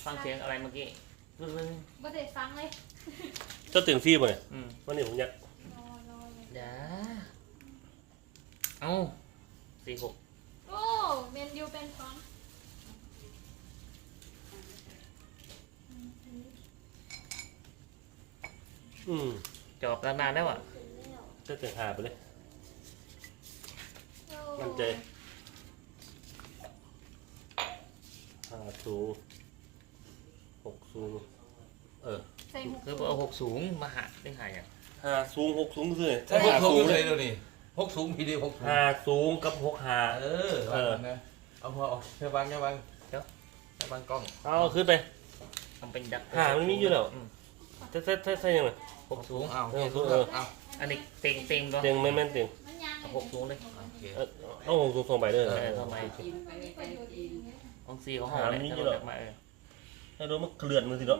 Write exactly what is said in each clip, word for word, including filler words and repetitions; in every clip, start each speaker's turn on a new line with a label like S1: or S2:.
S1: ฟังเสียงอะไรเมื่อกี้รึ้ง
S2: บ่ได้ฟังเลย
S3: เจ้าเตียงฟรีป่ะเนี่ย
S1: อืม
S3: วันนี้ผมอยาก
S2: รอรอเลย
S1: เดี๋ยวเอาสี่หก
S2: โอ้เมนยูเป็นของ
S3: อืม
S1: จอบนานๆแล้วอ่ะ
S3: เจ้าเตียงหาไปเลย
S2: โอ้
S3: มั่นใจหาสูงหกสูงเออ
S2: ใส่หก
S1: คือเอาหกสูงมาหาเรื่องหายอ่ะ
S3: หาสูงหกสูงคือ
S4: ใช่หกสูงเลยเดี๋ยวนี้หกสูงพี่ดีหกสูง
S3: หาสูงกับหกหา
S4: เออวางนะเอาพอเอาแค่วางแค่วางเดี๋ยวแค่วางกล้อง
S3: เอาขึ้นไป
S1: ทำเป็นดัก
S3: หามันมีอยู่แล้ว
S1: อืม
S3: ใช่ใช่ใช่ใช่ยังไง
S1: หกสู
S4: สู
S1: ง
S4: งเอา
S3: เออ
S4: สูง
S3: เออ
S4: เอา
S1: อันนี้เต็งเต็งตัว
S3: เตียงไม่แม่นเตียง
S2: มันยาง
S1: เอาหกสูงเลย
S4: โอเค
S3: เออเอาหกสูงส่งไปเด้อ
S1: เออทำไม
S2: มีประโยชน์อีก
S1: องซีเขาห่อเลย
S3: หามี
S1: ถ้า
S3: อยู่
S1: เรา
S3: หรอ
S1: จับมาเออ
S3: ให้ดูมันเคลื่อนมือสิเนาะ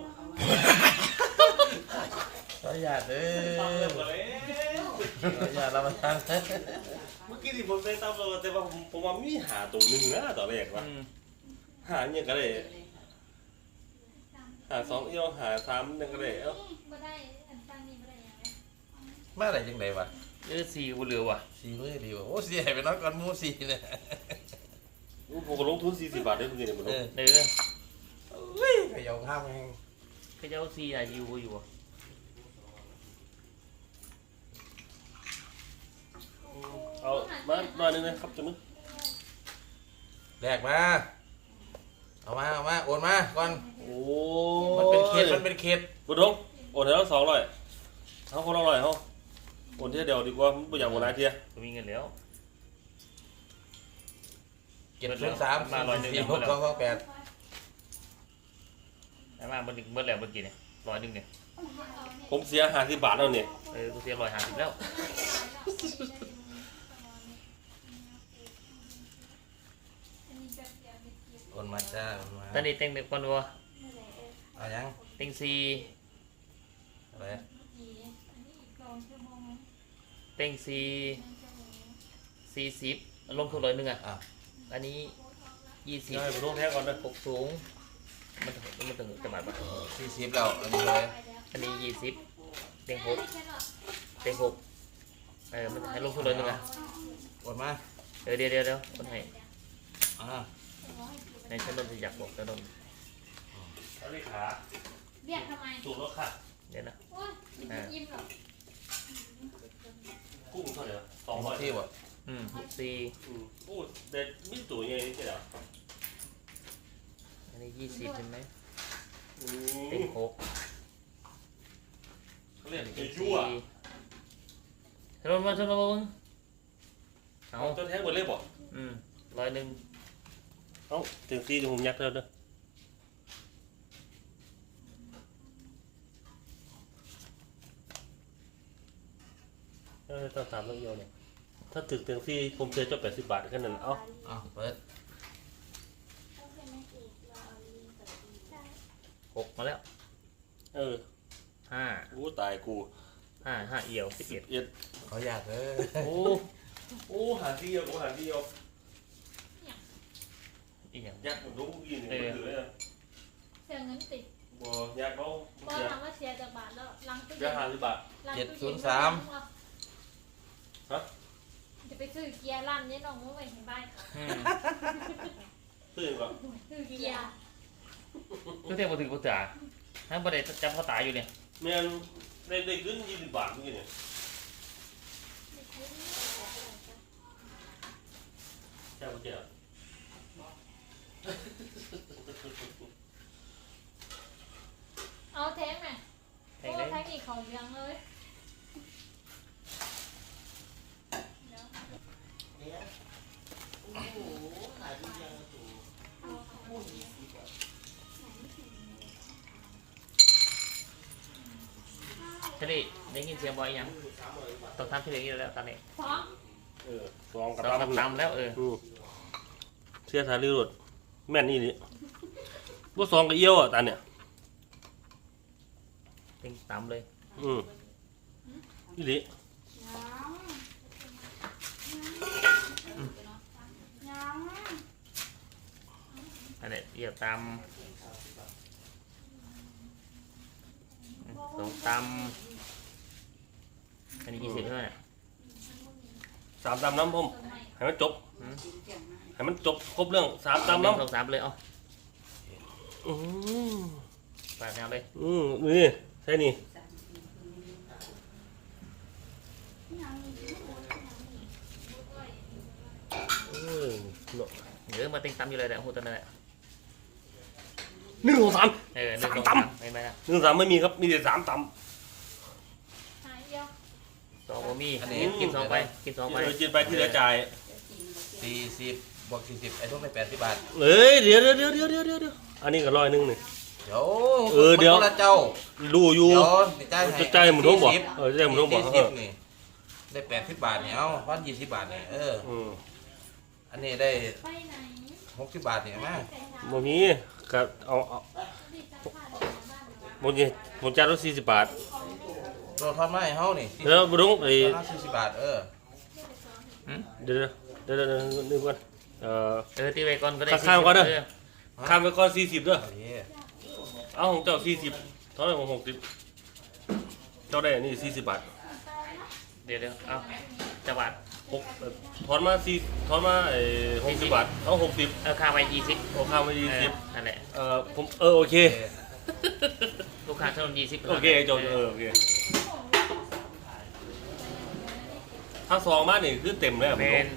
S4: ขออนุญาตเด้อขออนุญาตรับประทาน
S3: เมื่อกี้ที่ผมได้ตามเราแต่ว่าผมผมว่ามีหาตัวหนึ่งนะตอนแรกว่า
S1: อืม
S3: หาเนี่ยก็ได้หาสองเอี้ยวหาสามเนี่ยก็ได้เอ้า
S2: บ่ได้อันตั้งนี่บ่ได้ยังไง
S4: มาอะไรจังไดวะ
S1: เออซีกูเหลือว่ะ
S4: สี่มือดีวะโอ้สี่ให้ไปน้อยก่อนมูสี่เนี่ย
S3: ผมก็ลงทุนสี่สิบบาทได้เมื่อกี้เนี่ยมันล
S4: เอง อ
S1: เออ
S4: เฮ้ยขยาวข้ามแห้ง
S1: ก็จะเอาซีอะยูอยู่อ่ะ
S3: เอามาหน่อยหนึงนะครับจังมึง
S4: แลกมาเอามาเอามาโอนมาก่อน
S3: โอ้
S4: มันเป็นเขตมันเป็นเขต
S3: บุตรงโอนให้เราสองร้อยเอาคนละร้อยเขาโอนเที่ยวเดียวดีกว่าไม่อยากโอนหลายเที่ย
S1: ก็มีเงินแล้ว
S4: เจ็ดศูนย์สามสี่หกสองสองแปด
S1: ไอ้มาบันดึกเมื่อแล้วเมื่อกี้เนี่ยร้อยหนึ่งเนี่ย
S3: ผมเสียห้าสิบบาทแล้วเนี่ย
S1: เออกูเสียร้อยห้าสิบแล้ว
S4: โอนมาจ้าโอนมา
S1: ตอนนี้เต็งเด็กคนวัว
S4: เอายัง
S1: เต็งซี
S4: อะไร
S1: เต็งซีสี่สิบลงทุนร้อยหนึ่งอ่ะ
S4: อ่ะ
S1: อันนี้ยี่สิบ
S3: ใช่บุตรงแท้ก่อนนะ
S1: หกสูงมันถึงมันถึงจะบาทปะ
S4: สี่สิบแล้วอันนี้เลย
S1: อันนี้ยี่สิบเต็งหกเต็งหกเออมันให้ลงทุนร้อยหนึ่งอ่ะ
S4: โอนมา
S1: เออเดี๋ยวเดี๋ยวเดี๋ยวคนให้
S4: อ่า
S1: ในชั้นนนท์อยากบอกชั้นนนท์
S3: เอาเลยขา
S2: เรียกทำไม
S3: สูงแล้วค่ะ
S1: เดี๋ยวนะ
S2: โอ้ยยิ้มหรอ
S3: กุ้งเท่าไหร่ส
S4: ส
S3: อ
S4: อง ง
S3: ร้อย
S4: ที่วะ
S1: อืมสี่
S3: อืมโอ้เด็ดมิตัวใหญ่ใช่ไหม
S1: อันนี้ยี่สิบใช่ไหม
S3: อื
S1: เต็ง
S3: ม
S1: หก
S3: เขาเรียก
S1: เต็
S3: เก
S1: ง
S3: จั่
S1: สี่
S3: ว
S1: ชั้นนนท์มาชั้นนนท์มาเอา
S3: เอาตัวแท้หมดเลยบ่
S1: อืมร้อยหนึ่ง
S3: เอาถึงสี่เดี๋ยวผมยักแล้วเด้อเออต้องถามเรื่องเดียวเนี่ยถ้าถึงถึงสี่ผมเสียเจ้าแปดสิบบาทแค่นั้นเอา
S4: อ้าวเปิด
S1: หกมาแล้ว
S3: เออ
S1: ห้า
S3: กูตายกู
S1: ห้าห้าเอี่ยวสิบเอ็ด
S3: เอ็ด
S4: ขออนุญาตเด้อ
S3: โอ้โอ้หาที่เดียวกูหาที่เดียว
S1: อีกอย่าง
S3: ยักษ์ผมรู้ยินเนี่ยมันถือเลยนะ
S2: เสียเงินติด
S3: บ่ยักษ์เขา
S2: บอ
S3: เสีย
S2: ถามว่าเสียจากบาทแล้วลังตู้
S3: ยักษ์ห้าสิบบาท
S2: จะไปซื้อเกียร์ร้านนี้น้องเมื่อไหร่เห็นบ้าน
S1: อืม
S3: ตื่นก่อน
S2: ซื้อเกียร์
S1: ก็เทียบกับถึงกูจ๋าถ้าประเดี๋ยวจำเขาตายอยู่เนี่ย
S3: แม่นได้ได้ขึ้นยี่สิบบาทเมื่อกี้เนี่ยใช่ปะเจ้า
S2: เอาแท้งไหม
S1: แท
S2: โอ้
S1: งเลย
S2: แท้งอีกของยังเลย
S1: เฉลี่ยได้ยินเสียงบ่อยยังต้องทำเฉลี่ยแล้วตอนนี้
S2: สอง
S3: เออสองกับ
S1: เรา
S3: ตาม
S1: ทำแล้วเออ
S3: อืมเสียทารีรถแม่นนี่นี่ว่าสองกับเอี้ยวอ่ะตาเนี่ย
S1: เต็งต่ำเลย
S3: อืมนี่ลิ
S1: อันนี้เอี่ยวตามสองตำอันนี้ยี่สิบเท่าไหร่
S3: สามตำน้ำผมให้มันจบ
S1: อืม
S3: ให้มันจบครบเรื่องสามตำ
S1: หนึ่
S3: น้
S1: งสองสามเลยเอา
S3: ำอืม
S1: ปาดแนวเลย
S3: อืมนี่ใช่นี่เออเนาะ
S1: เดี๋ยวมาติงตำอยู่เลยแหละหูตัวนั่นแหละ
S3: หนึ่งสองสาม
S1: เออหนึ่งสอง
S3: สา
S1: สาม ม
S3: ตำ
S1: ไม่ไม่นะ
S3: หนึ่งสามไม่มีครับมีแต่สามต
S2: หายเดียว
S1: สองโมมี่กินสองไปกินสอง
S3: ำ
S1: ไป
S3: เออกินไปที่เหลือจ่าย
S4: สี่สิบบวกสี่สิบไอ้ทุกได้แปดสิบบาท
S3: เอ้ยเดี๋ยวเดี๋ยวเดี๋ยวเดี๋ยวเดี๋ยวเดี๋ยวอันนี้ก็ร้อยหนึงนี่
S4: เดี๋ยว
S3: เออเดี๋ยว
S4: มันคนละเจ้า
S3: ดูอยู่
S4: เดี๋ยวนี่จ่ายให้
S3: จะจ่ายหมุนท้องบ่
S4: สี่สิ
S3: เออจ่ายหมุนท้องบ่
S4: สี่
S3: เอ
S4: สิบ
S3: อ
S4: นี่ได้แปดสิบบาทเนี่ยเอาพันยี่สิบบาทเนี่ยเออ
S3: อืม
S4: อันนี้ได้
S2: ไปไหน
S4: หกสิบบาทเนี่ยมา
S3: บ่มีก็เอาเอา
S2: ดีจังผ่านบ้าน
S3: บ่มีผมจ่ายรถสี่สิบบาท
S4: เราทอดมาให้เฮานี่
S3: แล้วบ่ต้องไอ้
S4: ตอนละสี่สิบบาทเออ
S3: เดี๋ยวเดี๋ยวเดี๋ยวเดี๋ยวนึกก่อนเอ่อ
S1: เออตีไว้ก่อนก็ได้
S3: ข้างๆก่อนเด้อ
S1: เออ
S3: ข้ามไปก่อนสี่สิบเด้อ
S4: เอาดิ
S3: เอาของเจ้าสี่สิบเท่าไหร่ของหกสิบเจ้าได้อันนี้สี่สิบบาท
S1: เดี๋ยวเดี๋ยวเอาจังหวัด
S3: หกเอ่อถอนมาสี่ถอนมาไอ้หกสิบบาทเอาหกสิบ
S1: เออค่าไปยี่สิบ
S3: เอาข้ามไปยี่สิบ
S1: นั่นแหละ
S3: เอ่อผมเออโอเค
S4: โอเค
S1: ลูกค้าเท่ายี่สิบ
S3: โอเคจบเออโอเคถ้าซองมานี่คือเต็มเลยอะ
S1: เม
S3: ผม
S1: น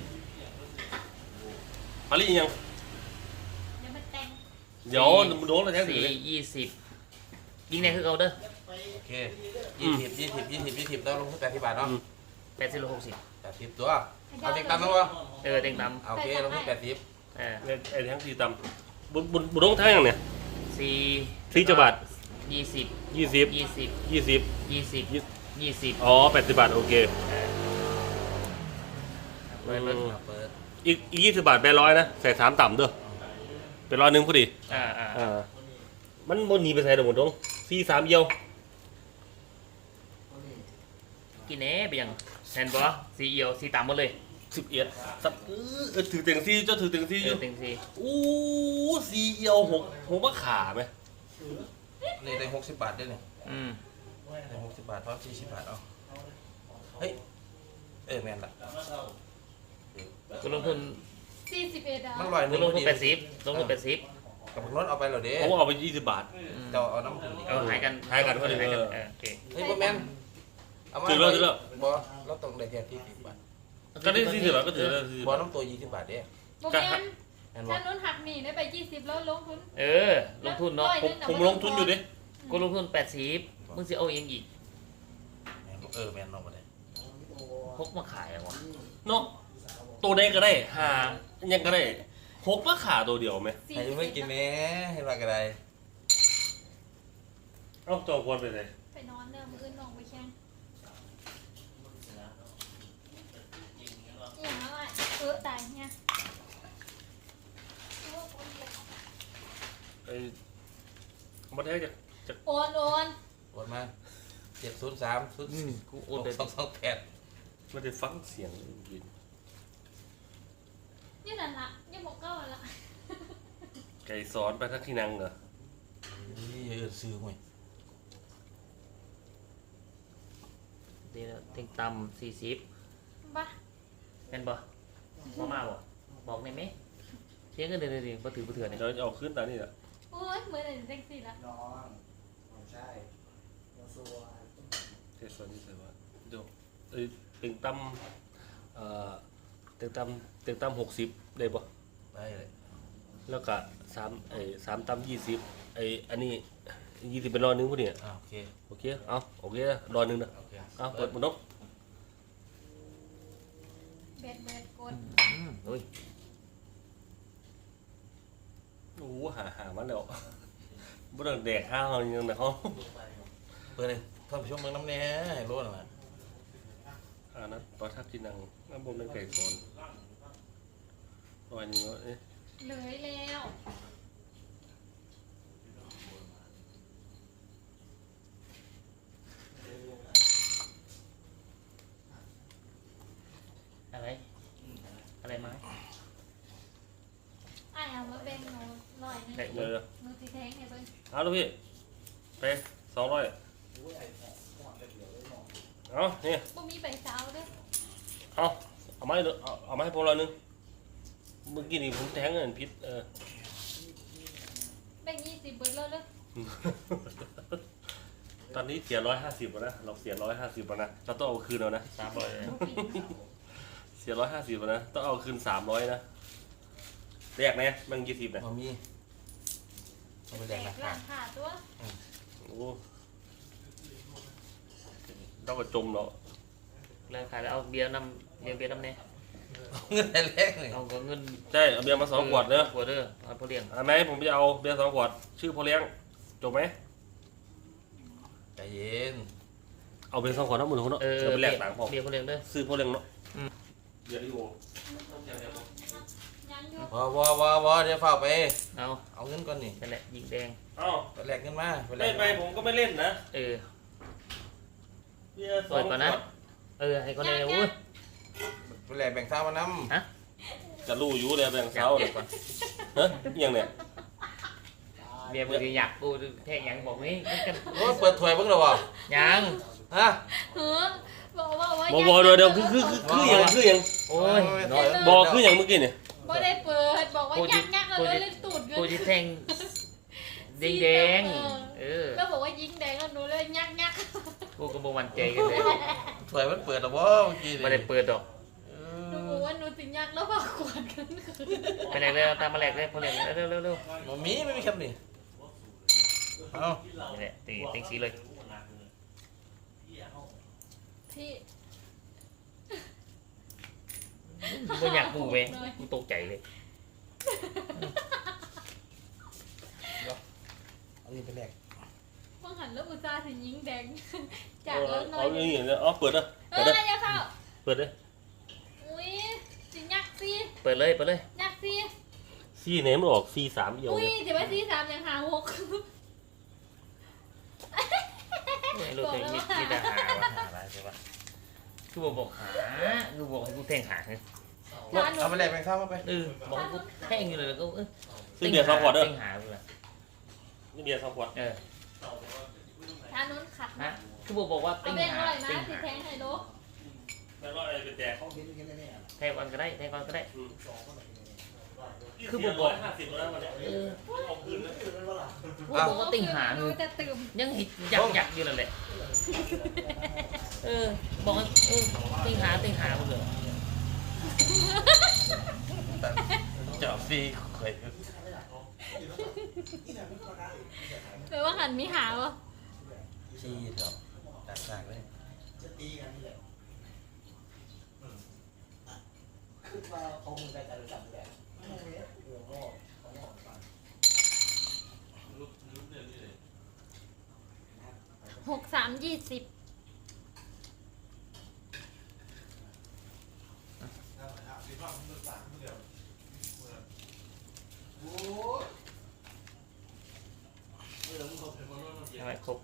S3: ผลิตยัง
S2: เดี๋ยวมันแต่ง
S3: เดี๋ยวมึงโดนแล้วแท้ถื
S1: สี่
S3: อเลย
S1: ยี่สิบยิงแน่คือเขาเด้อ
S4: โอเคยี่สิบยี่สิบยี่สิบยี่สิบต้องลงที่แปดสิบบาทเนาะ
S1: แปดสิบหรือหกสิบ
S4: แปดสิบตัวเอาเต็งตังค์แล้ววะ
S1: เออเต็งต
S4: เอาโอเคลงที่แปดสิบ
S1: ำเออ
S3: ไอ้ไอ้ทั้งสี่ตำบุญบุญบุญโดนแท้ยังเนี่ย
S1: สี่
S3: สี่จังหวัด
S1: ยี่สิบ
S3: ยี่สิบ
S1: ยี่สิบ
S3: ยี่สิบ
S1: ยี่สิบยี่สิบ
S3: อ๋อแปดสิบบาทโอเค
S1: เปิดเปิด
S4: เอาเปิด
S3: อีกอีกยี่สิบบาทแปดร้อยนะใส่สามต่ำเด้อเป็นร้อยหนึ่งพอดี
S1: อ่าอ่า
S3: อ่ามันบนหนีไปใส่ดอกหมดตรงสี่สามเยียว
S1: กินแหน่ไปยังเห็นปะสีเอียวสีต่ำหมดเลย
S3: สิบเอ็ดสับเออเออถือเต็งซี่เจ้าถือเต็งซี่
S1: เอ
S3: อยู่
S1: อเต็งสี
S3: อู้สี่เอียวหกหกมะขาไหม
S4: นี่ได้หกสิบบาทด้วยเนี่ย
S1: อืม
S4: ได้หกสิบบาทเพราะสี่สิบบาทเอาเฮ้ยเออแม่นละ
S1: กูลงทุน
S2: สี่สิบเอ็ดอ่ะ
S4: มันลอยห
S1: กู
S4: นึ่ง
S1: ลง
S4: พอ
S1: ทุน
S4: ดี
S1: แปดสิบลงทุนแปดสิบ
S4: กับรถเอาไปเหรอเด้
S3: ผมเอาไปยี่สิบบาท
S1: อืม
S4: เจ้าเอาน้ำมัน
S1: เอาหายกัน
S3: หายกันพอดี
S1: หายกัน
S3: เออ
S1: เออโอเค
S4: เฮ้ยบ่แม่นเอามา
S3: ถือแล้วถือแล้ว
S4: บ่เราต้องได้แค่ที่สิบบาท
S3: ก็ได้สี่สิบบาทก็ถือแล้วสี่สิบ
S4: บ่
S3: บาท
S4: น้ำตัวยี่สิบบาทเด้
S2: โมเมนต์
S4: แม่นบ่
S2: ถ้านู้นหักหนีได้ไปยี่สิบแล้วลงทุน
S1: เออลงทุนเนาะ
S3: ผมผมลงทุนอยู่ดิ
S1: กูลงทุนแปดสิบมึงสิเอาเองอีก
S4: แม่นบ่เออแม่นเนาะบ่ได้
S1: พกมาขายอะวะ
S3: เนาะตัวใดก็ได้หายังก็ได้หกมะขาตัวเดียวไหม
S2: สี่
S4: ให้
S2: สิบ
S4: ไม่กินแหน่ให้ว่าก็ได้
S3: เอ้าตัวควรไปไหน
S2: ไปนอนเดิมมืออื่นลงไปแข่งอย่างไรเออตายเนี่ย
S3: ไอ้บัตรแท้จะ
S2: โอนโอน
S4: กดมาเจ็ดศูนย์สามศูนย์
S1: อืมกูโอน
S4: ห
S1: ไป
S4: กสองสองแปด
S3: มันจะฟังเสียงยิน
S2: นี่นั่นละนี่บอกเก้าละ
S3: ไก่สอนไปทักที่นั่งเหรอ
S4: นี่เออซื้อหวย
S1: เดี๋ยวเต็งตำสี่สิบ
S2: บ้า
S1: แม่นบ่บ่มาบ่บอกได้ไหมเสียเงินเดือนเดือนบ่ถือบ่เถื่อนเนี่ย
S3: เดี๋ยวจะเอาขึ้นตานี่แหละ
S2: โอ้ยเหมือนเด็กสี่ละ
S5: น้องไม่ใช่เราสัว
S3: เทสอนนี่ใส่ว่าเดี๋ยวเอ้ยเต็งตั้มเอ่อเต็งตั้มเต็งตั้มหกสิบได้ปะ
S4: ได้เลย
S3: แล้วก็สามไอ้สามตั้มยี่สิบไอ้อันนี้ยี่สิบเป็นรอหนึงพอดี
S4: อ่าโอเค
S3: โอเคเอาโอเคนะรอหนึงนะ
S4: โอเค
S3: เอาเปิดหมันนก
S2: เบ็ดเบ็ดกด
S1: อืมโอ้ย
S3: โอ้โหหาหามันแล้วบ่ต้องแดกข้าวยังนะเขา
S4: เปิดเลยท่านผู้ชมเมืองน้ำแน่ให้รู้นะ
S3: อ่านะปลาทับที่นั่งน้ำบนเป็นไก่สอนรอยหนึงเอ๊ะ
S2: เลยแล้ว
S1: อะไรอะไรมา
S2: ไอ้เอามาแบ่งหนูหน่อยนึง
S3: เดี๋ยว
S2: หนูสีแทงเนี่ยเบิ้ง
S3: เอาลูกพี่ไปสองร้อย
S5: อุ้ยไอโฟ
S3: เอานี่
S2: บ่มีใบสาวเด้อ
S3: เอาเอามาให้ดูเอาเอามาให้ผมร้อยหนึงเมื่อกี้นี่ผมแทงเงินพิษเออ
S2: แบ่งยี่สิบเบิดเลยเด้อ
S3: ตอนนี้เสียร้อยห้าสิบนะเราเสียร้อยห้าสิบนะเราต้องเอาคืนเอานะ
S1: สามร้อยเลย
S3: เสียร้อยห้าสิบนะต้องเอาคืนสามร้อยนะแรกไหมมันกี่สิบเนี่ย
S4: มามีเอาไป
S2: แต
S4: แลก
S2: ก
S4: นะ
S2: ร้านค้าตัว
S3: โอ้เราก็จมเนาะ
S1: เรื่องขายแล้วเอาเบียร์น้ำเบียร์เบียร์น้ำเนี่ย
S4: เงินแรกเลย
S1: เอาเงิน
S3: ใช่เอาเบียร์มาสองขวดเนอะ
S1: ขวดเด้อเอาพอเลี้ยง
S3: อันไหนผมจะเอาเบียร์สองขวดชื่อพ่อเลี้ยงจบไหม
S4: ใจเย็น
S3: เอาเบียร์สองขวดทั้งหมดคนเนาะ
S1: เออ
S3: จะไปแลกต่างพอ
S1: เบียร์พอเลี้ยงเด้อ
S3: ซื้อพ่อเลี้ยงเนาะ
S1: อืม
S3: เบียร์ที่โม
S2: ยังอยู่
S4: วอวอวอวอเดี๋ยวเฝ้าไป
S1: เอา
S4: เอาเงินก่อนนี่
S1: นั่นแหละยิงแดง
S3: เอ้า
S4: ไปแลกเงินมาไปแล
S3: เล่
S4: ก
S3: นไปผมก็ไม่เล่นนะ
S1: เออ
S3: เบียร์สอ
S1: เปิ
S3: ง
S1: ด
S3: ข
S1: ก่
S3: ว
S1: อน
S3: ด
S1: นะ เออให้เขาได้อุ้ย
S4: ไปแลกแบ่งเท้ามาน้ำ
S3: จะรู้อยู่เลยแบ่งเสาเลยฮะอิหยังเนี่ย
S1: เบียร์มืออยากกูแท่งยังบอกนี่มันกัน
S4: โอ้ยเปิดถ้วยเพิ่งเหรอวะ
S1: ยัง
S4: ฮะ
S2: เฮ้อบอกว่าว่า
S3: บอบอเดี๋ยวเดี๋ยวคือคือคือคืออย่างคืออย่าง
S1: โอ้ยน้อย
S3: บอคืออย่างเมื่อกี้เนี่ย
S2: บ่ได้เปิดบอกว่ายักยักๆเลยเลยตูดเงิ
S1: กู
S2: น
S1: จะแท่งแดงแดงเออ
S2: แล้วบอกว่ายิงแดงแล้วหนูเลยยักยัก
S1: กูก็บ่มั่นใจกันเลย
S4: ถ้วยมันเปิดเหรอวะเมื่อกี้
S1: ไม่ได้เปิดดอก
S4: เอ
S2: หนู
S4: อ
S2: บอกว่าหนูสิยักแล้วบอกขวดกัน
S1: ไปไหนเลยเอาตามมาแหลกเลยพอเลี้ยงเร็วเร็วเร็ว
S4: บ่มีไม่มีครับนี่เอา
S1: นี่แหละตีตีสีเลย
S2: พี่
S1: กูอยากกูเว้ยกูตกใจเลย
S4: เอานี่ไปแลก
S2: เมื่อหันแล้วอุตส่าห์ถึงยิงแดง
S3: เอ
S2: จาก
S3: อ
S2: แล้วน้อ
S3: เอา
S2: ย
S3: อย่างเงี้ยเอาเปิดนะ
S2: เอ
S3: เปิด
S2: อ
S3: นะ
S2: อย่าเข้า
S3: เปิดเลย
S2: อุ้ยสิยักสิ
S1: เปิดเลยเปิดเลย
S2: ยักสิ
S3: ซีเนมออกซีสามเอียว
S2: อุ้ย
S3: เลย
S2: เดี๋ยวไปซีสามยังหาหก
S1: ไม่รู้แต่มีมีแต่หาว่าหาอะไรใช่ปะกูบอกบอกหากูบอกให้กูแท่งหาไง
S4: เอาไปแลกแบ่งเท้ามาไป
S1: เออบอกให้กูแท่งอยู่เลยแล้วก็เออ
S3: ซื้อเบียร์สองขวดเด้อ
S1: แท่งหาเลย
S3: นี่เบียร์สองขวด
S1: เออ
S2: ทานนู้นขัด
S1: ฮะ
S2: นะ
S1: กูบอกบอกว่า
S2: เอา
S1: เต็ง
S2: แบ่ง
S1: หา
S2: เท่าไหร่นะ
S1: เต็ง
S2: สิ
S1: หา
S2: แทงไฮโล
S3: แล้วก็อะไรไปแจกเขา
S5: กินกินได้เนี่ย
S1: แทงก่อนก็ได้แทงก่อนก็ได้
S3: คือบอกบอกห้าสิบแล้วมันเนี่ย
S1: เออ
S3: เอาคืนนะ
S1: กูบอกว่าเต็งหา
S2: ห
S1: เล
S2: นู
S1: ย
S2: จะตื่ม
S1: ยังหิดยักยักอยู่นั่นแหละเออบอกว่าเออเต็งหาเต็งหาหมดเลย
S4: เจาะฟรีข่อย
S2: แปลว่าหันมีหาวะ
S4: ชี้เถอะจัดๆเลย
S5: จะตีกันนี่แหละคือว่าเขาคงใจใจจับแหละเออก็เขาบอกฟัง
S2: หกสามยี่สิบ
S1: ทำไมครบ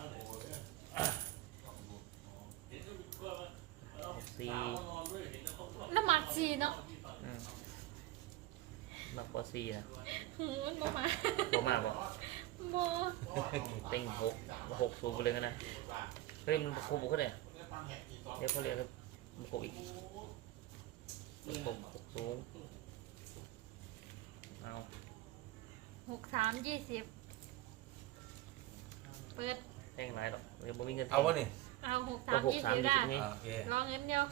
S1: สี่
S2: แล้วมาจีเนาะ
S1: อืมมากกว่าสี่นะ
S2: หืมมันบ่มา
S1: บ่มากบ่
S2: บ่
S1: เต็งหกหกสูงไปเลยกันนะเฮ้ยมันครบบุกเขาเนี่ยเดี๋ยวเขาเรียกมันครบอีกมันครบหกสูงเอา
S2: หกสามยี่สิบเปิด
S1: แท่งหลายหรอกเดี๋ยวบ่มีเงิน
S4: เอาวะนี่
S2: เอาหก
S1: ก็
S2: สาม
S1: หก
S2: ยี่
S1: สาม
S2: สิบ
S1: ยี่
S2: ได้
S1: สิบนี่
S4: อ่าโอเค
S2: รอเงินเดียว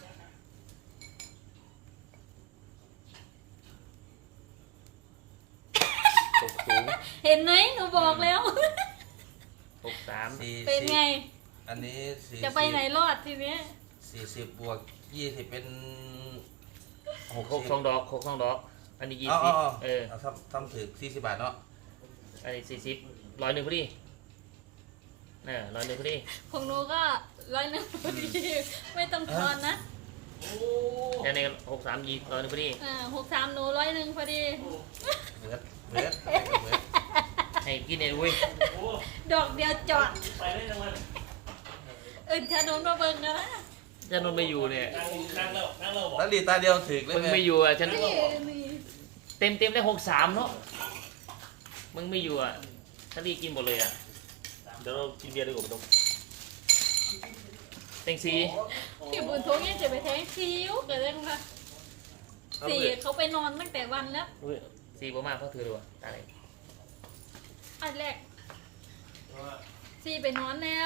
S1: หกสูง
S2: เห็นไหมหนูบอกแล้ว
S1: หกสาม
S4: สี่
S2: เป็น
S4: สิบ
S2: ไง
S4: อันนี้สี่
S2: จะไปไหนรอดทีเนี้ย
S4: สี่สิบบวกยี่สิบเป็นหก
S1: หก
S4: สิบ
S1: สองดอกหกสองดอก อันนี้ยี่
S4: เอา
S1: สิบ
S4: เอา
S1: เออ
S4: เอาทำทำถึงสี่สิบบาทเนาะ
S1: อันนี้สี่สิบร้อยหนึ่งพอดีเออร้อยหนึ่งพอดี
S2: ของหนูก็ร้อยหนึ่งพอดีไม่ต้องทอนนะ
S1: แล้วในหกสามยี่ร้อยหนึ่งพอดี
S2: อ่าหกสามหนูร้อยหนึ่งพอดี
S4: เบิร์ดเบิร์ดเบิร์ด
S1: ให้กินเองเว้ย
S2: ดอกเดียวจอด
S3: ไปได้ทั้งวัน
S2: เอื่นชาโนนมาเบิ่งกันนะ
S1: ฉันนนไม่อยู่เนี่ย
S3: นั่งแล้วนั่งแล้วบอก
S4: แล้วดีตาเดียวถึกเลย
S1: มึง
S4: ไหม
S1: ไม่อยู่อ่ะฉัน
S2: นี่นี่
S1: เต็มเต็มได้หกสามเนาะมึงไม่อยู่อ่ะฉันรีบกินหมดเลยอ่ะ
S3: เดี๋ยวเรากินเบียร์ดีกว่าไม่ต้อง
S1: เต็งสี่
S2: พี่บุญทงยังจะไปแทงซิวเกิดอะไรขึ้นมาสี่เขาไปนอนตั้งแต่วันแล้ว
S3: เว้ย
S1: สี่บ่มากเขาถือเลยวะตาย
S2: อันแรกสี่ไปนอนแล้ว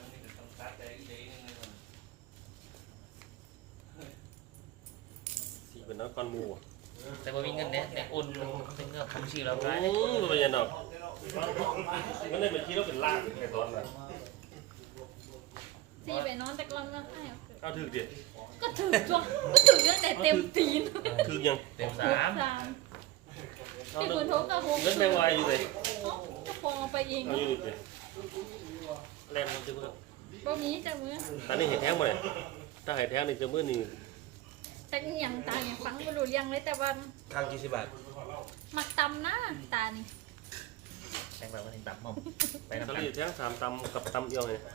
S3: สี่เป็นนักก้อนหมูอะ
S1: แต่บ่มีเงินเนี่ยเนี่ยโอนเป็นเงินคำชื่อเรา
S3: โอ้
S1: ได้
S3: ยมันเป็นยังดอกมันได้เป็นที่เราเป็นล่างในตอนนั้น
S2: สี่ไปนอนแต่กลางวันอ้าว
S3: เอาถือดิ
S2: ก็ถือจ้ะก็ถือเรื่องไหนเต็มตีน
S3: ถือยัง
S1: เต็ม
S2: ห
S1: สาก ม
S2: สามพี่บุญทงกับหก
S3: เงินไม่วายอยู่เลย
S2: จะฟองเอาไปเอง
S3: เอาอยู่ดิแรงมันจะเมื่อ
S2: บ่มีจังมือ
S3: ตอนนี้เห็นแท้งมาเลยถ้าเห็นแท้งนี่จะเมื่อนี่
S2: แต่อย่างตาอย่างฟังบ่รู้เรื่องเลยแต่ว่า
S4: ข้างกี่สิบบาท
S2: มักตำนะตานี่
S1: แต่แบบว่าถึงตับหม่อมไป
S3: ตอน
S1: น้ำกัน
S3: นี้แท้งสามตำกับตำเอียวเนี่ย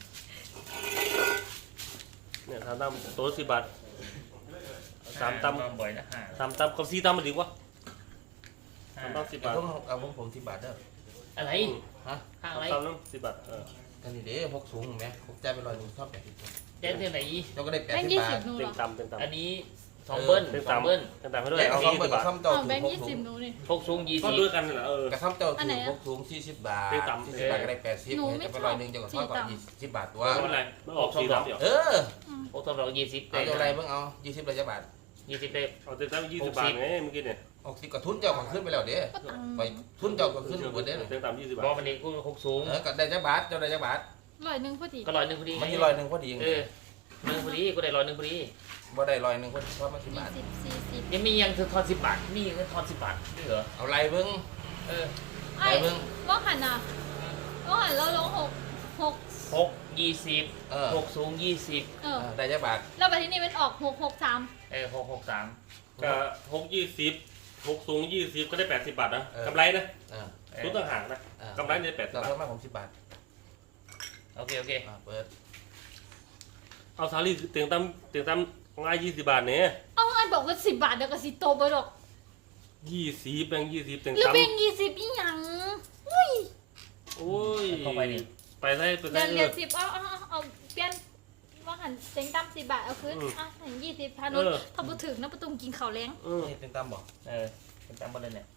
S3: เนี่ยสามตำตัวสิบบาทสามตำ
S1: บ่อยนะห้า
S3: สามตำกับสี่ตำมันดีกว่า
S1: ห้า
S3: สามตำสิบ
S4: เอา
S3: บาท
S4: ผมเอาผมผมสิบบาทเด้อ
S1: อะไร
S4: ฮะ
S1: ห้าอะไร
S3: ตำน้ำสิบบาทเออ
S4: กันนี่เด้พกสูงไหมพกใจไปลอยหนึ่งชอบแปดสิบ
S1: แจ้งเท่าไหร่
S4: เจ้าก็ได้แปด
S2: แบง
S4: สิ
S2: ค์
S4: บ
S2: ยี่
S4: บา
S2: สิ
S4: ท
S2: บหนู
S3: เต็
S2: เหร
S3: ม
S2: อ
S3: ตำเต็มตำ
S1: อันนี้สองเบิ้ล
S3: เต็ม
S1: สอง
S3: ตำ
S1: เบิ้ล
S3: เต็มตำให้ด้ว
S4: แย
S3: ย
S4: กเอา
S3: เอา
S4: สอง
S3: สี่
S4: เบิ
S3: สิ
S4: ร์
S3: บบาท
S4: ซ้ำเจ้า
S2: อ๋อ
S4: ถื
S2: แบ
S4: อง
S2: ค์
S4: พก
S2: ยี่
S4: สู
S2: สิ
S4: ง
S2: บหนูนี่
S1: พกสูงยี่
S3: ก็
S1: สิบ
S3: ด้วยกันนั่นแหละเออ
S4: กระซ้ำเจ้า
S2: อัน
S4: ถื
S2: ไหน
S4: อ
S2: อะ
S4: พกสูงสี่สิบบาท
S3: เต็มต่ำ
S4: สี่สิบบาทก็ได้แปดสิบ
S2: หนูไม่
S4: จะไปลอยหนึ่งเจ้าก็ทอดก่อน
S2: ชอบ
S4: ยี่สิบบาทตัว
S3: ไม่เป็นไรมันออกสี่ตำเดียว
S4: เออ
S1: พกทองเรายี่สิบ
S4: เอาเจ้าไรเพิ่งเอายี่สิบเลยจะบาท
S1: ยี่สิบเต็ม
S3: เอาเต็มตำยี่สิบบาทไงเมื่อกี้เนี่ย
S4: หกสิบก็ทุนเจ้าก็ขึ้นไปแล้วเด้
S2: ก็ตัง
S4: ไปทุนเจ้าก็ขึ้นหมดเด้
S3: เต็มตำยี่สิบบา
S1: บอ
S3: ท
S1: กวันนี้กูหกสูง
S4: เออก็ได้จักบาทเจ้าได้จักบาท
S2: ร้อยหนึ่งพอดี
S1: ก็ร้อยหนึ่งพอดี
S4: มันที่ลอยหนึ่งพอดี
S1: เออหนึ่งพอดีกูได้ร้อยหนึ่งพอดี
S4: บ่ได้ลอยหนึ่งพอดีเพราะมันสิบบาท
S2: สิบสี่สิบ
S1: ยังมียังคือทอนสิบบาทนี่ยังทอนสิบบาทนี่เหรอ
S4: เอาไรเบิ่ง
S1: เออ
S2: ไอ้ว่าหันอ่ะว่าหันเราลงหกหก
S1: หกยี่สิบ
S4: เออ
S1: หกสูงยี่สิบ
S2: เออ
S4: เออได้จักบาท
S2: แล้วไปที่นี่มันออกหกหกสาม
S1: เออหกหกสาม
S3: ก็หกยี่สิบหกสูงยี่สิบก็ได้แปดสิบบาทนะ
S4: เออ
S3: กำไรนะ
S4: เออ
S3: รู้ต่างหากนะ
S4: เออก
S3: ำไรเนี่ยแปดสิบ
S4: เรา
S3: บาท
S4: เพิ่มมาผมสิบบาท
S1: โอเคโอเค
S4: อ่าเปิด
S3: เอาซาลี่เตียงตำเตียงตำง่ายยี่สิบบาทเนี่ย
S2: เอาอันบอกว่าสิบบาทเดี๋ยวก็สิโตไปหรอก
S3: ยี่สิบแบงค์ยี่สิบเตียง
S2: หรือ
S3: ตำ
S2: เบงยี่สิบอีหยังอุ้ย
S3: โอ้ย
S1: เข้าไปนี่
S3: ไปได้ไป
S2: เดื
S3: ได้
S2: อน
S3: เอ
S2: เรีย
S3: อน
S2: สิบเอาเอาเอาเอาเปลี่ยนว่าหันเต็งตั้มสิบบาทเอาคืน
S3: อืม
S2: อ่ะถึงยี่สิบพานุ
S3: เออ
S2: ถ้าบุถึงนะประตูกินข้าวแรง
S3: เออ
S4: นี่เต็มตามบอก
S1: เออเป็นจำหมดเลยเนี่ย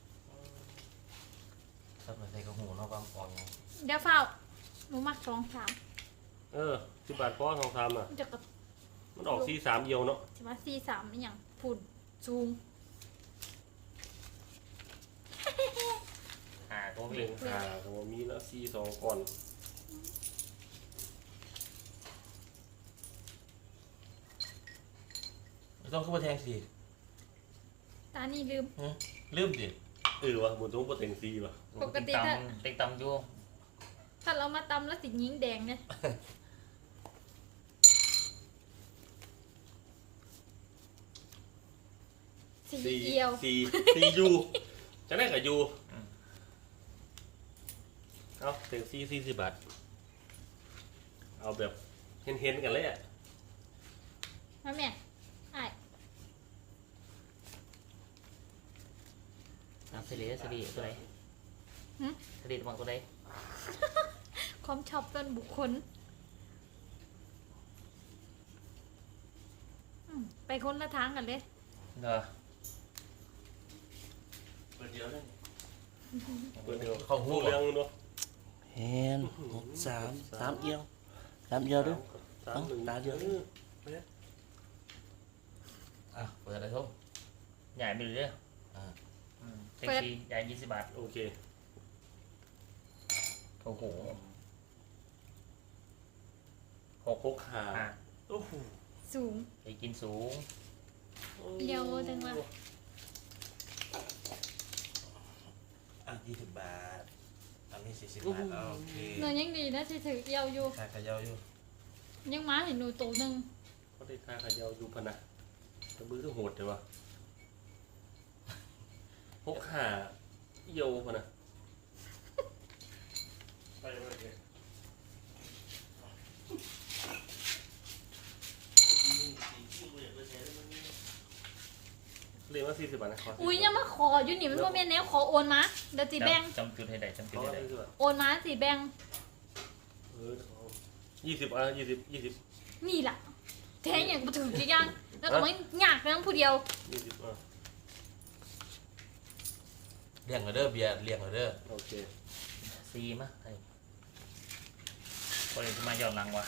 S4: ถ้าเปิดใส่กระหูเนอกความฟอง
S2: เดี๋ยวเฝ้าหนูมักสองสาม
S3: เออสิบบาทพอทองคำอ่ะ
S2: มันจะกับ
S3: มันออกสี่สามเอียวเนาะ
S2: ใช่ไหมสี่สามอีหยังพุ่นซูง
S1: อ่าตัว
S3: เตี
S1: พี่
S3: ยงขาโอ้มีแล้วสี่สองก่อน
S4: ไม่ต้องขึ้นมาแทงสิ
S2: ตานี่ลืม
S4: ลืมดิ
S3: เออวะบุญทุ่งโปรเต็งซีวะ
S2: ปกติ
S1: เต็ง
S2: ถ้า
S1: ตำเต็งตำอยู่
S2: ถ้าเรามาตำแล้วสิยิงแดงเนี่ยสี
S3: สี่
S2: เอียว
S3: สี่สี่ยูจะได้กับยูเอาเต็งซีสี่สิบบาทเอาแบบเห็นเห็นๆกันเลยอ่ะ
S2: มาแม่ไอ้
S1: น้ำเสลีเสลีตัวไหนเสลีตัวตัวไหน
S2: ความชอบส่วนบุคคลอืมไปคนละทางกันเลย
S1: เหรอ
S3: เปิดเดียวได้เปิดเดียว
S4: เข้าหู
S3: หูเรื่องเนาะ
S5: เห็นหกสามสามเอียวสามเอียวด้วย
S3: สามหนึ่ง
S5: ตาเดียว
S4: อ่ะเปิดอะไรทุ่ม
S1: ใหญ่ไปเลยเนี่ย
S4: อ่า
S1: อืมเต็งสี่ใหญ่ยี่สิบบาท
S3: โอเค
S1: โอ้โหหก
S3: หกขา
S1: อ่า
S3: โอ้โห
S2: สูง
S1: ไปกินสูง
S2: เดียวจังวะ
S4: อ่ะยี่สิบบาทอันนี้สี่สิบบาทโอเค
S2: หนูยังดีนะที่ถือเอียวอยู่
S4: ขายขยาวอยู่
S2: ยังม้าเห็นหนูตัวหนึ่ง
S3: เขาได้ทาขยาวอยู่พะนะกระบือก็โหดเลยวะหกขาเอียวพะนะไปเลยเรียกว่าสี่สิบบาทนะขอ40
S2: อุ้ยยังมาขออยู่นี่มันพ่อแม่แนวขอโอนมาเดี๋ยวสีแบง
S1: จำจุดให้ได้จำจุ
S3: ข
S1: ด
S3: อ
S1: ให้ได้
S3: สี่สิบบาท
S2: โอนมาสีแบง
S3: เออยี่สิบอ่ะยี่สิบยี่สิบ
S2: นี่แหละแทงอย่างมาถึงกี่ยังแล้วก็ไม่ยากนะผู้เดียว
S3: ยี่สิบอ่ะ
S4: เลี้ยงเอาเด้อเบียร์เลี้ยงเอาเด้อ
S3: โอเค
S1: ซีมั้ยไอ้คนอื่นมาย้อนหลังว่ะ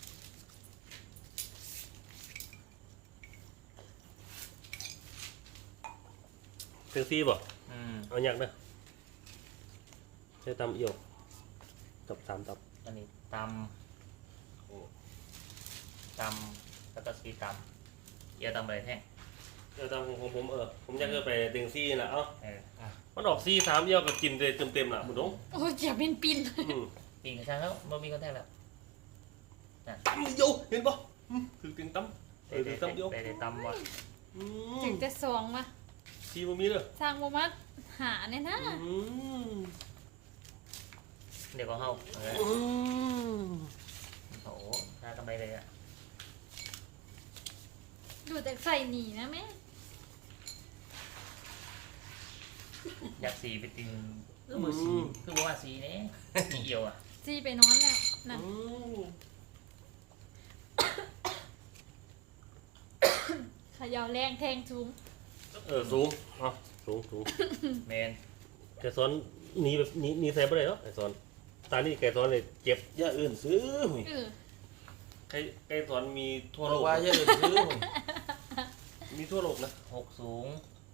S3: เต็งซี่บ่
S1: อืม
S3: เอาอยากเด้อใช้ตำเอี่ยวกับสามตับ
S1: อันนี้ตำตำแล้วก็ซีตำเอียตำอะไรแท่ง
S3: เดี๋ยวตำของของผมเออผมอยากจะไปเต็งซี่น่ะเอ้า
S1: เออ
S3: มันออกซี่สามเอี่ยวก็กินเลยเต็มๆล่ะคุณดง
S2: โอ้ยอย่าเป็นปิน
S3: อืม
S1: ปีนกระชังแล้วมันมีคอนแทคแล้ว
S3: ตำเอี่ยวเห็นป่ะถือเต็งตำเอ
S1: เดี๋
S3: อ
S1: ยว
S3: ถือตำเอี่ยว
S1: เดี๋ยวตำว่ะ
S3: อื
S2: ถึ
S3: ม
S2: งจะสองมา
S3: ซี่บ่มีเด้อ
S2: สร้างโมมัดหาเนี่ยนะ
S3: อืม
S1: เดี๋ยวก็เข้าเออ
S3: อืม
S1: โอ้โหน่าทำไมเลยอ่ะ
S2: ดูแต่ใส่หนีนะแม่
S1: อยากสีไปติงคือมือสีคือบอกว่าสีนี้มีเอียวอ่ะ
S2: ซีไปนอนแล้วนั่น
S3: อืม
S2: เขยาวแรงแทงสูง
S3: เออสูงเอ่ะสูงสูง
S1: แมน
S3: แกซ้อนหนีแบบหนีหนีใส่บ่ได้เนาะไอ้ซ้อนตานี่แกซ้อนเลยเจ็บ
S4: อย่าอื่นซื้อหุย
S2: เออ
S3: ไอ้ไอ้ซ้อนมีทั่ว
S4: บ
S3: โล
S4: อก
S3: ก
S4: ว่าอย่าอื่นซื้อหุย
S3: มีทั่วโลกนะ
S1: หกสูง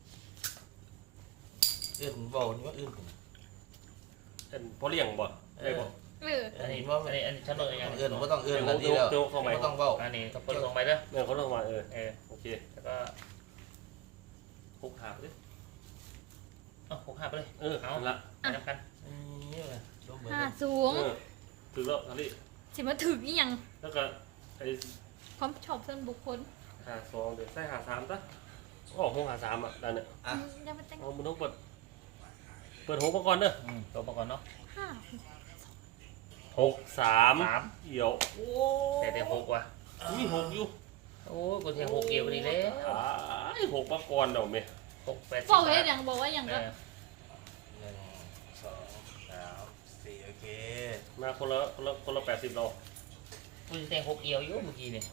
S4: อื่นบอกนี่ว่าอื่นหุย
S3: เป็นพอเลี้ยงบ่ได้บ่
S2: เออ
S1: อันนี้อันนี้อันนี้ฉันเลิกยัง
S4: อื่นไม่ต้องอื่นแล้วดีแล้วไม่ต้องเว้า
S1: อันนี้ก็เปิดลงไปเด้อ
S3: เนี่ยเขาต้องมาเออ
S1: เออ
S3: โอเค
S1: แล้วก็
S3: หกหาเลย
S1: เอ๋อหกห้าไปเลย
S3: เออเอาละ
S1: ไปทำกัน
S4: อืมนี่เลยลงมือ
S2: ห้า
S4: เลย
S2: สูง
S3: เออถือแล้วทารี่
S2: สิมาถึงนี่ยัง
S3: แล้วก็ไอ้
S2: ความชอบส่วนบุคคล
S3: หาสองเดี๋ยวใส่หาสามซะออกหกหาสามอ่ะตอนเนี้ย
S4: อ่ะ
S2: อย่ามาแต่ง
S3: เอามึงต้องเปิดเปิดหกมาก่อนเด้อ
S1: อืมตัวประกอบเนาะ
S2: ห้า
S3: หกสาม
S1: สาม
S3: เอี่ยวโอ้
S1: แต่แต่หกว่ะ
S3: มีหกอยู่
S1: โอ้กูเทียหกเอียวดีแล้ว
S3: อ้ายหกมาก่อนเดี๋ยวเม
S1: หกแปดสิบ
S2: บอกเลยอย่างบอกว่าอย่าง
S1: เอ
S2: ก็
S1: อ
S4: หนึ่งสองสามสี่โอเค
S3: มาคนละคนละคนละแปดสิบเรา
S1: กูจะแต่หกเอียวอยู่เมื่อกี้เนี่ย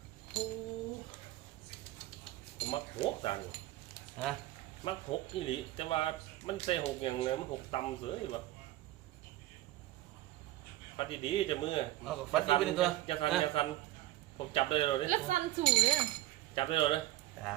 S3: ผมมักหกจาน
S4: ฮะ
S3: มักหกอีหลีแต่ว่ามันใส่หกอย่างเนี้ยมันหกตำเสืออยู่แบบปัดดีๆจะมือ
S4: เอาฟัดดีไปหนึ่งตัว
S3: อย่าสั่นอย่าสั่นผมจับได้เลยเลย
S2: แล้วสั้นสู่เลย
S3: จับได้เลยเลย
S4: อ่า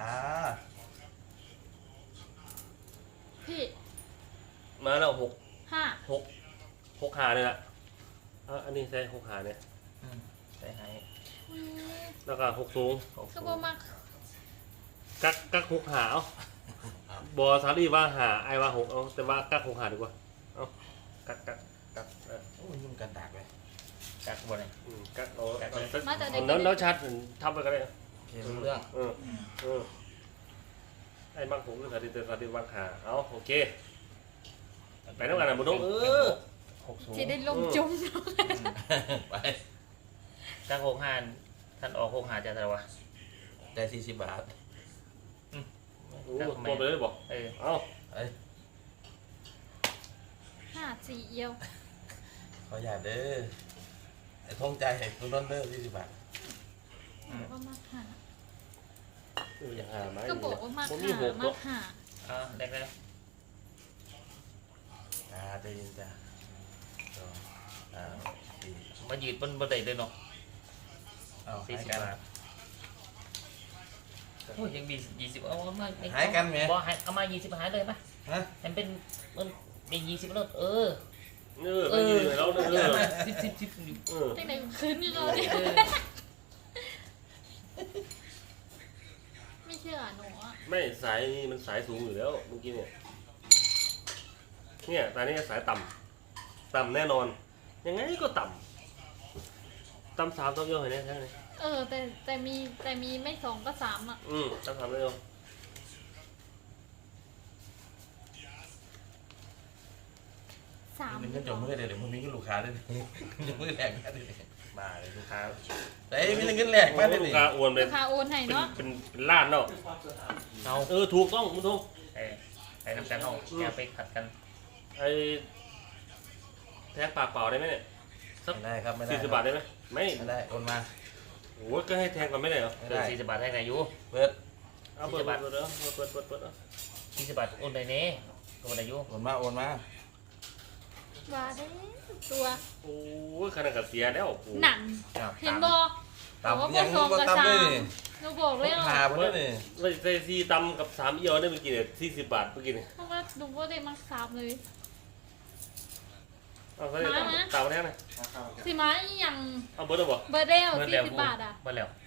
S2: พี่
S3: มาแล้วหก
S2: ห้า
S3: หกหกหาเนี่ยแหละอ่ะอันนี้ใส่หกหาเนี่ย
S1: อืมใส่ให้
S2: อืม
S3: แล้วก็หกสูง
S1: หก
S2: ก็
S1: สู
S2: บ่
S1: ง
S2: มัก
S3: กักกักหกหาเอาบอสารีว่าหาไอว่าหกเอาแต่ว่ากักหกหาดีกว่าเอากักกักกักเออ
S4: โอ้ยยุ่งกันดักเลย
S1: กักบนเลย
S3: อืมกักเอา
S1: กัก
S3: เอา
S1: เลย
S3: สัก
S2: มาแต่
S3: เอา
S2: เด็ก
S3: แล้วแล้วชัดทำไปก็ได้
S4: โอเครู้เรื่อง
S3: เออเออไอ้บางผมคือสาธิตสาธิตบางหาเอาโอเคไปน้ำกันนะบุญนกเออ
S1: หกสูง
S2: จะได้ลมจม
S4: ไป
S1: กักหกห้าท่านออกหกห้าจะเท่าไหร่วะ
S4: ได้สี่สิบบาท
S3: โอ้ตัวไปเลยบอก
S1: เออ
S3: เอา
S4: เอ้ย
S2: ห้าสี่เอียว
S4: ขออย่าตเด้อไอ้ท่องใจให้คุณต้นเด้อสี่สิบบาท
S2: ว่ามักหา
S3: เอออย่าหาไม้
S2: ก็บอกว่ามัก
S3: ผมมี
S2: หา
S3: หก
S2: มั
S3: เนาะ
S2: กหา
S1: อ่าเด็กเลย
S4: อ่าได้ยินจ้ะสองสามสี่
S1: มายืดบนบันไดเลยเนาะ
S4: เอา
S1: สี่
S4: ให้
S1: สิบ
S4: กัน
S1: บาทโอ้ยยังมียี่สิบเอามา
S4: หายกันไหม
S1: บอกให้เอามายี่สิบหายเลยไหม
S4: ฮะ
S1: มันเป็นมันเป็นยี่สิบแล้วเออ
S3: เออไปยืนให้เราเออ
S1: สิบสิบสิบ
S3: เออ
S2: จังไหนคืนนี่เราเนี่ย
S1: เออ
S2: ไม่เชื่อหนูอ่ะ
S3: ไม่สายนี่มันสายสูงอยู่แล้วเมื่อกี้เนี่ยเนี่ยตอนนี้สายต่ำต่ำแน่นอน ยังไงก็ต่ำต่ำสามต้องย่อให้แน่ใช่ไหม
S2: เออแต่แต่มีแต่มีไม่สองก็สามอ่ะ
S3: อืมต่ำสามต้องย่อ
S2: สาม
S4: มึงก็จมมือเดี๋ยวเดี๋ยวมึงมีเงินลูกค้าด้วยจมมือแหลกมาด้วยมาเลยลูกค้าเฮ้ยมีเงินแหลกมาด้วย
S3: ลูกค้าโอนไป
S2: ราคาโอนให้
S3: เป็น
S2: เนาะ
S3: เป็นเป็นล้านแล้ว
S1: เอา
S3: เออถูกต้องคุณทง
S1: ไอ้ไอ้น้ำกันเอาอย่าไปขัดกัน
S3: ไอ้แท็กปากเปล่าได้ไหมเนี่ยสัก
S4: ไม่ได้ครับไม่ได้
S3: สี่สิบบาทได้ไหมไม่
S4: ไม่ได้โอนมา
S3: โอ้ยก็ให้แทงก่อนไม่ได้เหรอ
S4: ไม่
S1: เปิ
S4: ได้
S1: ดสี่สิบบาทให้ไงยู
S4: เปิด
S3: เอาเปิดเปิดเปิดเปิดเปิดเปิดเปิดเปิด
S1: สี่สิบบาทโอนได้เน่ก็มาได้ยู
S4: โอนมาโอนมา
S2: บาทได้ตัว
S3: โอ้ยขนาดกับเสียแล้ว
S2: หนังเห็นบอ
S4: ตำยังบ่ตำเลยนี่
S2: หนูบอกเลย
S4: หา
S2: อ่ะ
S4: บ่ได้นี่
S3: เลยใส่ซีตำกับสามเอียวได้เมื่อกี้เนี่ยสี่สิบบาทเมื่อกี้เนี่ย
S2: เพราะว่าหนูก็ได้มาสามเลย
S3: เอาเขาได้ตำตำมาแน่เลย
S2: สีไม้อหย่าง
S3: เอาเบิร์ดเอาบ่
S2: เบอร์เดล
S1: เมื่อ
S2: สี่
S1: แล้ว
S2: สิบบาทอ่ะ
S1: เมื่อแล้ว
S2: เ